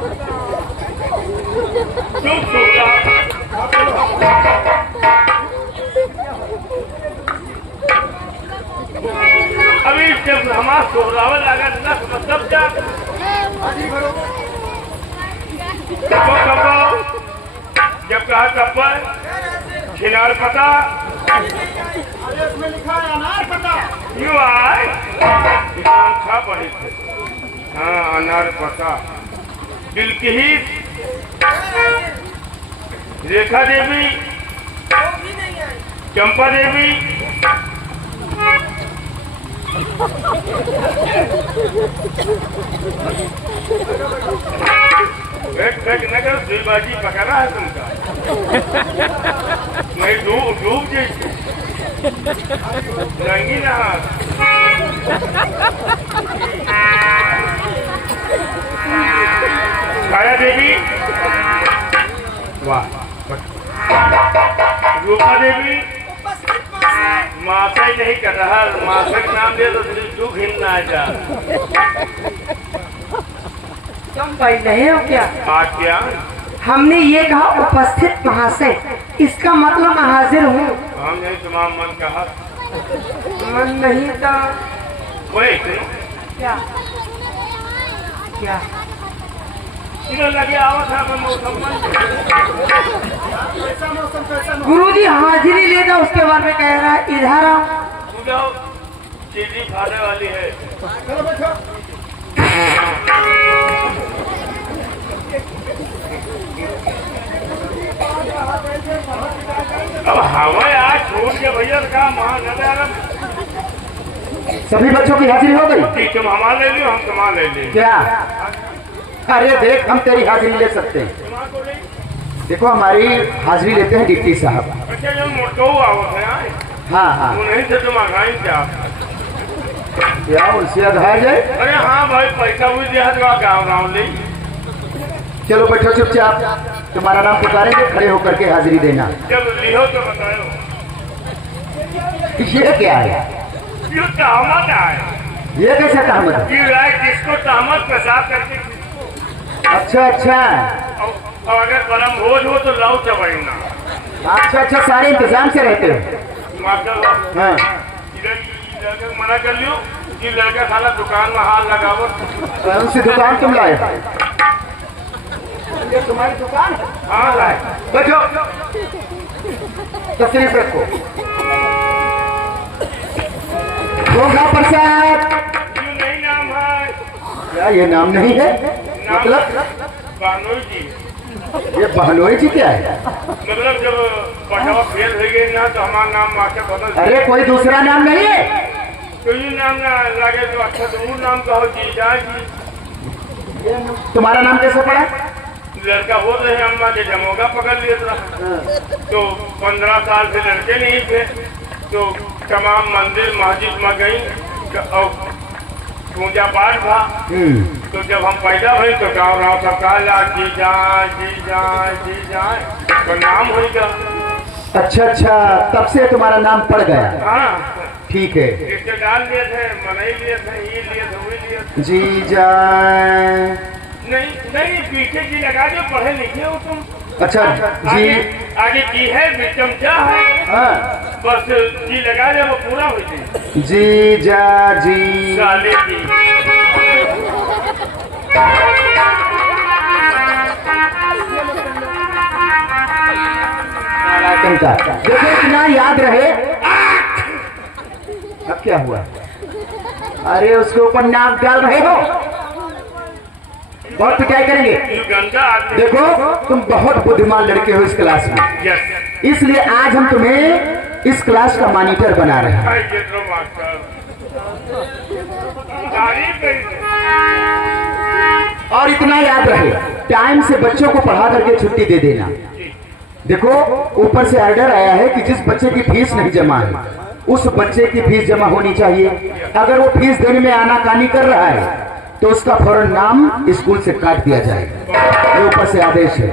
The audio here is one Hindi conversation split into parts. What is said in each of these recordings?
अभी जब हमारा सोहरावा लगा ना मतलब क्या कब्बो जब कहा कब्बल खिलाड़ पता लिखा है अनार पता। क्यों आए किसान था पढ़े थे। हाँ अनार पता बिल्किस रेखा देवी चंपा देवी नगर दुईबाजी पकड़ा है तुमका मैं डूब जैसे रंगीन हाथ छाया देवी वाह रूपा देवी मासा ही नहीं कर रहा मासा का नाम दे तो दुख हिलना जा तुम भाई नहीं हो क्या? क्या हमने ये कहा उपस्थित महाशय, इसका मतलब मैं हाजिर हूँ। हम नहीं तुम्हारा मन कहा मन नहीं था वही क्या? क्या लगे आवा था मौसम गुरुजी हाजिरी लेना उसके बारे में कह रहा है इधर आओ। चीनी खाने वाली है अब हवा आज छोड़ के भैया का महानगर सभी बच्चों की हाजिरी हो गई। ठीक तुम हमारा ले लियो हम तुम्हारा ले लेंगे क्या? अरे देख हम तेरी हाजिरी ले सकते हैं। देखो हमारी हाजिरी लेते हैं डिप्टी साहब। अच्छा जो मोटो आवत है हाँ हाँ उन्हीं से तुम आगाई क्या क्या उनसे आधार जाए। अरे हाँ भाई पैसा हुई दिया गाँव गाँव ले चलो बैठो चुपचाप, तुम्हारा नाम पुकारेंगे, खड़े होकर के हाजिरी देना। जब लिहो तो बताओ ये क्या है? ये तहमत है ये कैसा कहमत है? ये राय जिसको तहमत पेशाब करती थी अच्छा अच्छा और अगर परम भोज हो तो लाओ चबाइना अच्छा अच्छा सारे इंतजाम से रहते हो। मास्टर हाँ इधर मना कर लियो कि लड़का साला दुकान में हाथ लगावो कौन सी दुकान तुम लाए? ये तुम्हारी दुकान है? हाँ लाए बैठो तशरीफ रखो। गोगा प्रसाद ये नहीं नाम है क्या? ये नाम नहीं है मतलब? बानोई जी ये बहनोई जी क्या है? मतलब जब पढ़ावा फेल हो गई ना तो हमारा नाम मास्टर बदल अरे कोई दूसरा नाम नहीं है? तो ये नाम ना लगे तो अच्छा तो वो नाम कहो जी जाएगी तुम्हारा नाम कैसे पड़ा? लड़का हो रहे अम्मा के जमोगा पकड़ लिया था तो 15 साल से लड़के नहीं थे तो तमाम मंदिर मस्जिद में गई और पूजा पाठ था तो जब हम पैदा हुए तो गाँव गाँव सब कहा जी जाए तो नाम हो गया। अच्छा अच्छा तब से तुम्हारा नाम पड़ गया। हाँ ठीक है रिश्तेदार लिए थे मनई लिए थे ये लिए थे वो लिए थे जी जाए। नहीं नहीं पीछे जी लगा जो पढ़े लिखे हो तुम। अच्छा जी आगे की है विक्रम क्या है हाँ बस जी लगा जब वो पूरा हो जाए जी जा जी साले की देखो इतना याद रहे। अब क्या हुआ? अरे उसके ऊपर नाम डाल रहे हो, बहुत पिटाई करेंगे। गंगा आदमी देखो तुम बहुत बुद्धिमान लड़के हो इस क्लास में, इसलिए आज हम तुम्हें इस क्लास का मॉनिटर बना रहे हैं। और इतना याद रहे टाइम से बच्चों को पढ़ा करके छुट्टी दे देना। देखो ऊपर से ऑर्डर आया है कि जिस बच्चे की फीस नहीं जमा है उस बच्चे की फीस जमा होनी चाहिए। अगर वो फीस देने में आनाकानी कर रहा है तो उसका फौरन नाम स्कूल से काट दिया जाएगा। ये ऊपर से आदेश है।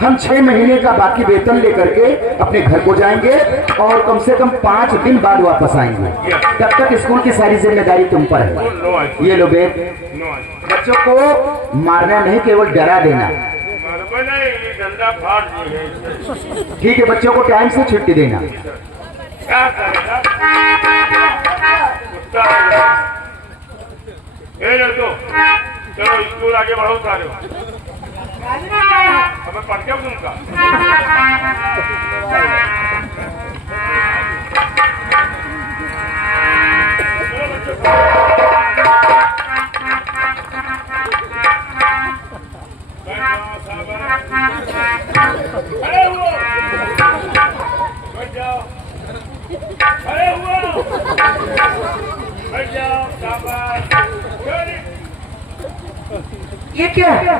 हम 6 महीने का बाकी वेतन लेकर के अपने घर को जाएंगे और कम से कम 5 दिन बाद वापस आएंगे। तब तक स्कूल की सारी जिम्मेदारी तुम पर है। ये लो बेग, बच्चों को मारना नहीं, केवल डरा देना। ठीक है, बच्चों को टाइम से छुट्टी देना। लड़को चलो स्कूल आगे बढ़ो सारे। हमें पढ़ के तुमका ये क्या है?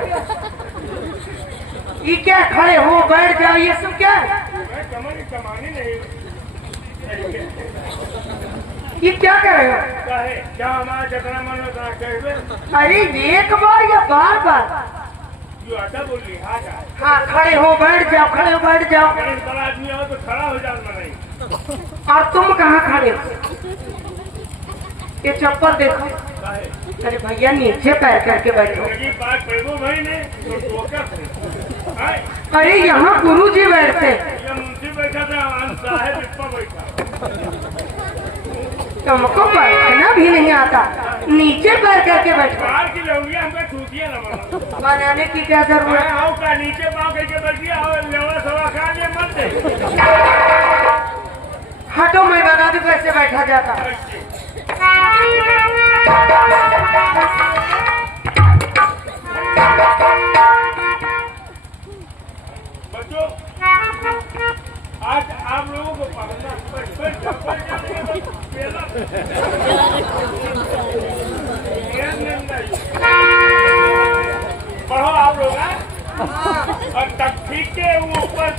ये क्या खड़े हो बैठ जाओ, ये सब क्या है? कमानी नहीं, ये क्या कर रहे हो? क्या हमारा जितना मन होता है। अरे एक बार या बार बार? जो आता बोली हाँ, खड़े हो बैठ जाओ, खड़े हो बैठ जाओ। बड़ा आदमी हो तो खड़ा हो जाओ नहीं। और तुम कहाँ खड़े हो? ये चप्पल देखो। अरे भैया नीचे पैर करके बैठो। अरे यहाँ गुरु जी बैठते। तुमको बैठना भी नहीं आता, नीचे पैर करके बैठो। बनाने की क्या जरूरत? नीचे पाँव करके बैठिए। हटो, मैं बता दूं कैसे बैठा जाता। बच्चों, आज आप लोगों को पढ़ना पढ़ो आप लोग और तख्ती के ऊपर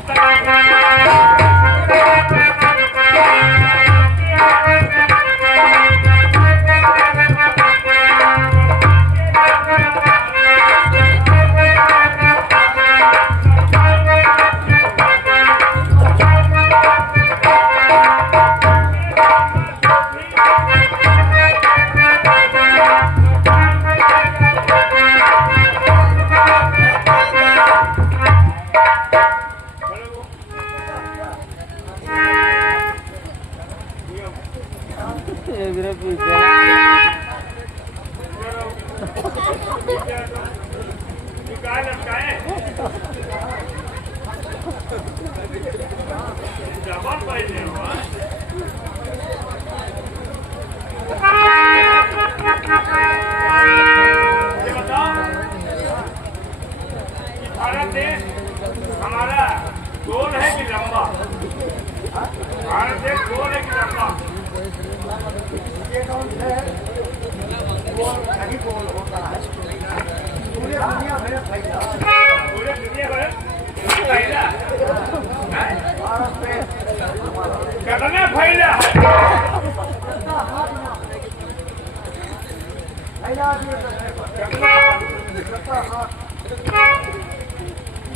भारत देश हमारा गोल है कि लंबा? भारत देश गोल है कि लंबा? गोल होता है। पूरे दुनिया में फैला। पूरे दुनिया में फैला। कितना फैला है?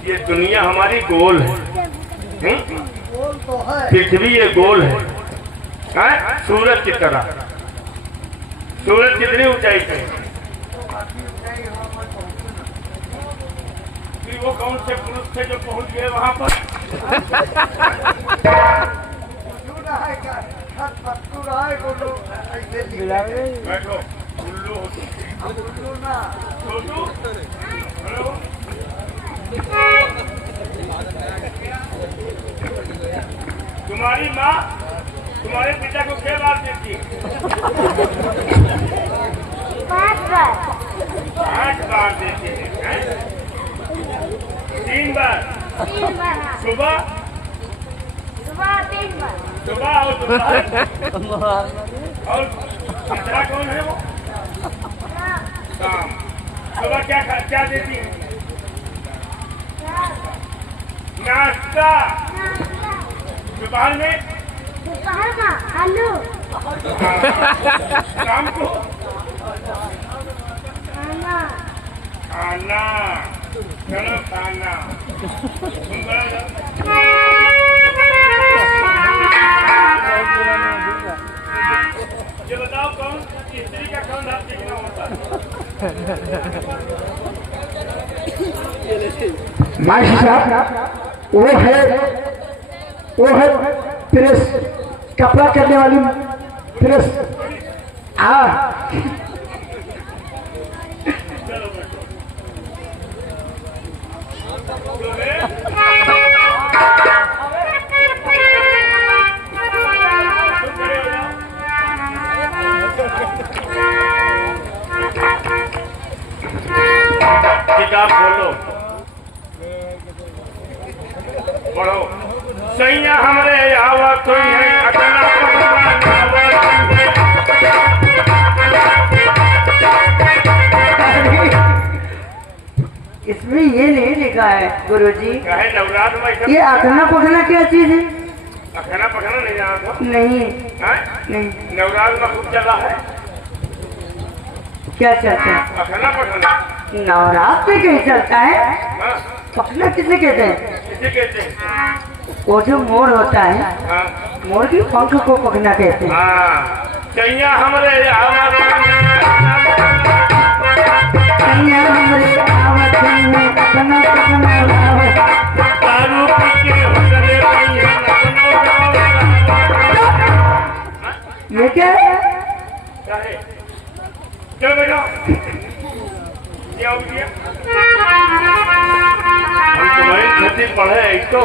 ये दुनिया हमारी गोल है। गोल तो है। पृथ्वी ये गोल है, सूरज की तरह। सूरज कितनी ऊंचाई पे? वो कौन से पुरुष थे जो पहुंच गए वहां पर? बैठो, उल्लू हेलो। तुम्हारी माँ तुम्हारे पिता को क्या बार देती है? 5 बार। 5 बार देती है। 3 बार? 3 बार। सुबह 3 बार। सुबह और दोपहर? और तीसरा कौन है वो? शाम। सुबह क्या देती है? नाश्ता। दोपहर में आलू। शाम को खाना चलो खाना तुम करो जाओ। ये बताओ कौन स्त्री का कौन हाथ देखना होता है? मास्टर साहब वो है प्रेस, कपड़ा करने वाली प्रेस। किताब खोलो पढ़ो। सैया हमरे आवत हुई है अकला इसमें ये नहीं लिखा है गुरुजी। कहे नवरात में ये अखना पखना क्या चीज है? अखना पखना नहीं जाना था? नहीं नहीं नवरात में खूब चला है। क्या चलता है? अखना पखना नवरात्र में कहीं चलता है? हाँ पखना किसे कहते हैं? किसे कहते हैं? वो जो मोर होता है, हाँ मोर की पंख को पखना कहते हैं। हाँ सैया हमरे आवत कन्या हमरे आवत में अपना पखना आवत। दारू पी के होटले पई है ये क्या है? चाहे चल बेटा क्या हो गया? हम तुम्हारी खेती पढ़े एक तो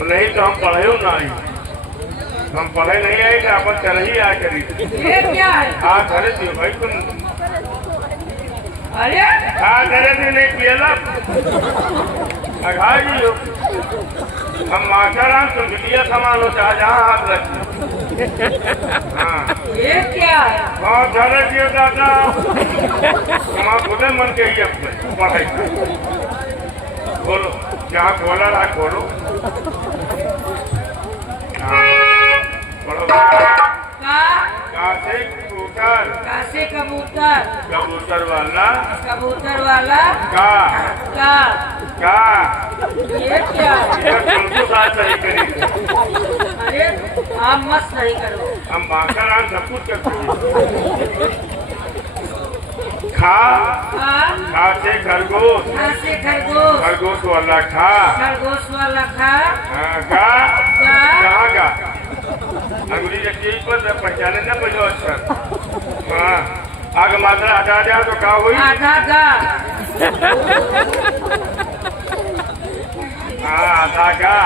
नहीं तो हम पढ़े हो ना आई। हम पढ़े नहीं आए तो अपन चल ही आ करी। ये क्या है? हाँ करे थी भाई तुम। अरे हाँ करे थी नहीं पियला अघा जी हो। हम मास्टर तुम बिटिया सामान हो चाहे जहाँ हाथ रखी। हाँ ये क्या है? बहुत ज़्यादा दियो दादा तुम्हारा खुदे मन के ही अपने पढ़ाई बोलो जहाँ खोला रहा खोलो। कहाँ से कबूतर? कासे कबूतर? कबूतर वाला कबूतर वाला का का ये क्या है? ये तुमको साथ सही करेंगे। अरे आप मत सही करो। हम बांका राम सब कुछ करते हैं। खा खा से खरगोश। खा से खरगोश। खरगोश वाला खा। खरगोश वाला खा। हाँ, का कहाँ का अंगुली रखिए पर पहचाने न पहले अच्छा। हाँ आगे मात्रा हटा जाए तो क्या हुई? आधा का। हाँ आधा का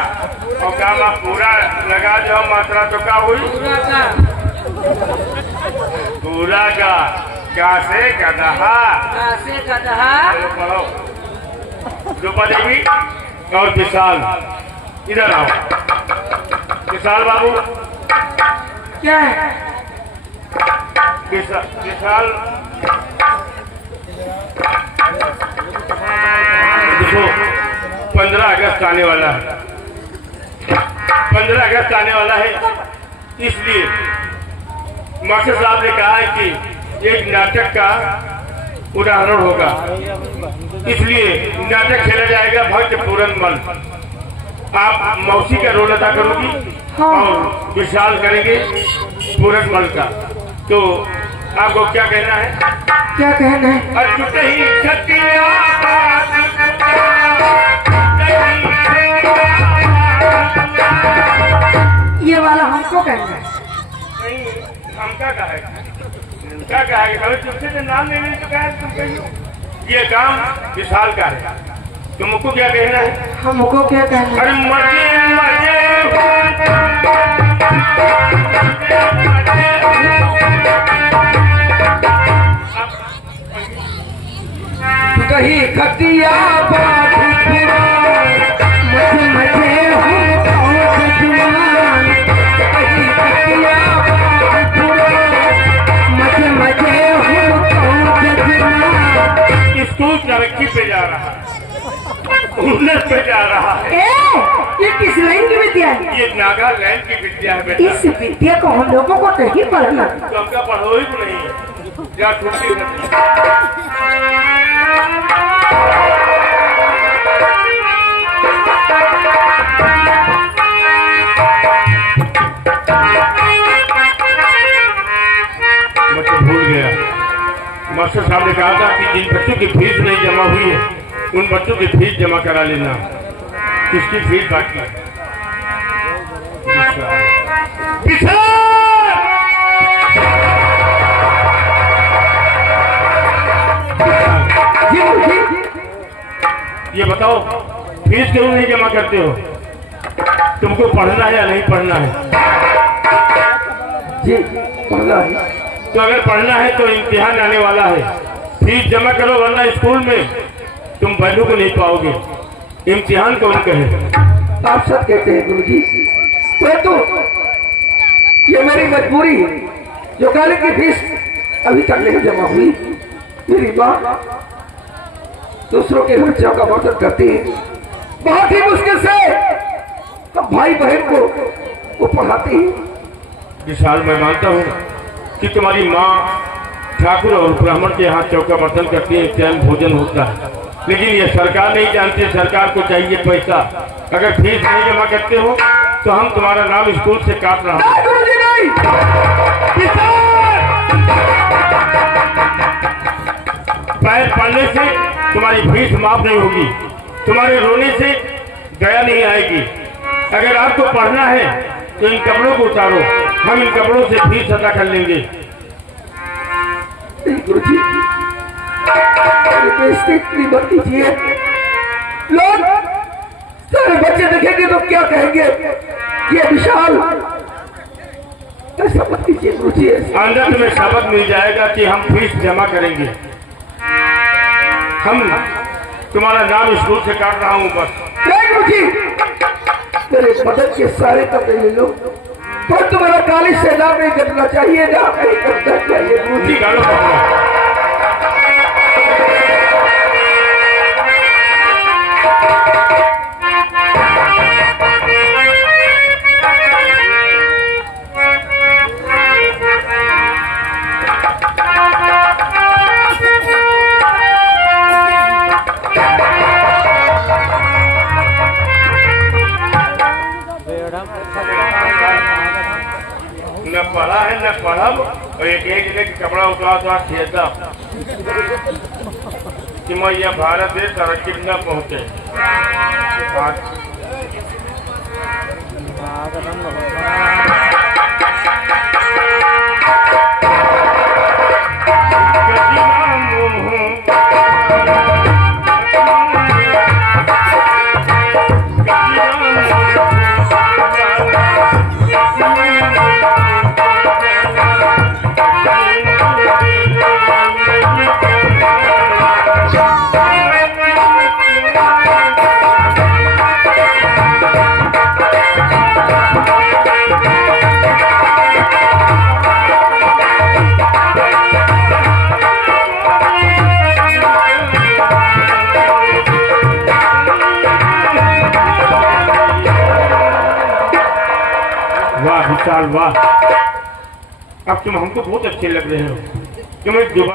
और काम आप पूरा लगा जाओ मात्रा तो क्या हुई? पूरा का। पूरा का क्या से गदहा। कासे गदहा। चलो पढ़ो। द्रौपदी देवी और विशाल इधर आओ। विशाल बाबू क्या है? विशाल देखो 15 अगस्त आने वाला है। 15 अगस्त आने वाला है इसलिए मास्टर साहब ने कहा है कि एक नाटक का उदाहरण होगा। इसलिए नाटक खेला जाएगा भक्त पूरन मल। आप मौसी का रोल अदा करोगी और विशाल करेंगे पूरन मल का। तो आपको क्या कहना है? क्या कहना है? अछूत ही छतिया ये वाला हमको कहना है। नहीं हमका कहा है क्या कहा है? कभी तुमसे तो नाम लेने तो कहा तुम कहियो। ये काम विशाल का है। तुमको क्या कहना है? हमको क्या कहना है? अरे मजे मजे कहीं खटिया मजे मजे मजे मजे स्कूल तरक्की पे जा रहा है, उन्नत पे जा रहा है। ये किस लाइन की विद्या है? ये नागालैंड की विद्या है बेटा। इस विद्या को हम लोगों को नहीं पढ़ना। तो हमका पढ़ो ही नहीं। क्या छुट्टी मैं तो भूल गया, मास्टर साहब ने कहा था कि जिन बच्चों की फीस नहीं जमा हुई है उन बच्चों की फीस जमा करा लेना। किसकी फीस बाकी है? ये बताओ फीस क्यों नहीं जमा करते हो? तुमको पढ़ना है या नहीं पढ़ना है? जी पढ़ना है। तो अगर पढ़ना है तो इम्तिहान आने वाला है, फीस जमा करो वरना स्कूल में तुम वैल्यू को नहीं पाओगे। इम्तिहान कौन कहे? आप सब कहते हैं गुरुजी, परंतु ये मेरी मजबूरी है। जो कॉलेज की फीस अभी तक नहीं जमा हुई, मेरी माँ दूसरों के घर चौका बर्तन करती है, बहुत ही मुश्किल से अब भाई बहन को वो पढ़ाती है। विशाल, मैं मानता हूँ कि तुम्हारी माँ ठाकुर और ब्राह्मण के यहाँ चौका बर्तन करती है, टाइम भोजन होता है, लेकिन ये सरकार नहीं जानती। सरकार को चाहिए पैसा। अगर फीस नहीं जमा करते हो तो हम तुम्हारा नाम स्कूल से काट रहा हूँ। पैर पड़ने से तुम्हारी फीस माफ नहीं होगी, तुम्हारे रोने से दया नहीं आएगी। अगर आपको पढ़ना है तो इन कपड़ों को उतारो, हम इन कपड़ों से फीस अदा कर लेंगे। गुरुजी इतनी मत कीजिए, लोग सारे बच्चे देखेंगे तो क्या कहेंगे? ये विशाल, ऐसा मत कीजिए गुरुजी। अंदर तुम्हें शब्द मिल जाएगा कि हम फीस जमा करेंगे। हम तुम्हारा नाम स्कूल से काट रहा हूँ बस। नहीं गुरुजी, मेरे मदद के सारे कपड़े ले लो, पर तुम्हारा कॉलेज से नाम नहीं करना चाहिए, ना नहीं करना चाहिए गुरुजी। निकालो कपड़ा। न पढ़ा है न पढ़ब, और एक जगह के कपड़ा उतरा था खेता कि मैं यह भारत देश तरक्की न पहुंचे। वाह विशाल वाह, अब तुम हमको बहुत अच्छे लग रहे हो। तुम्हें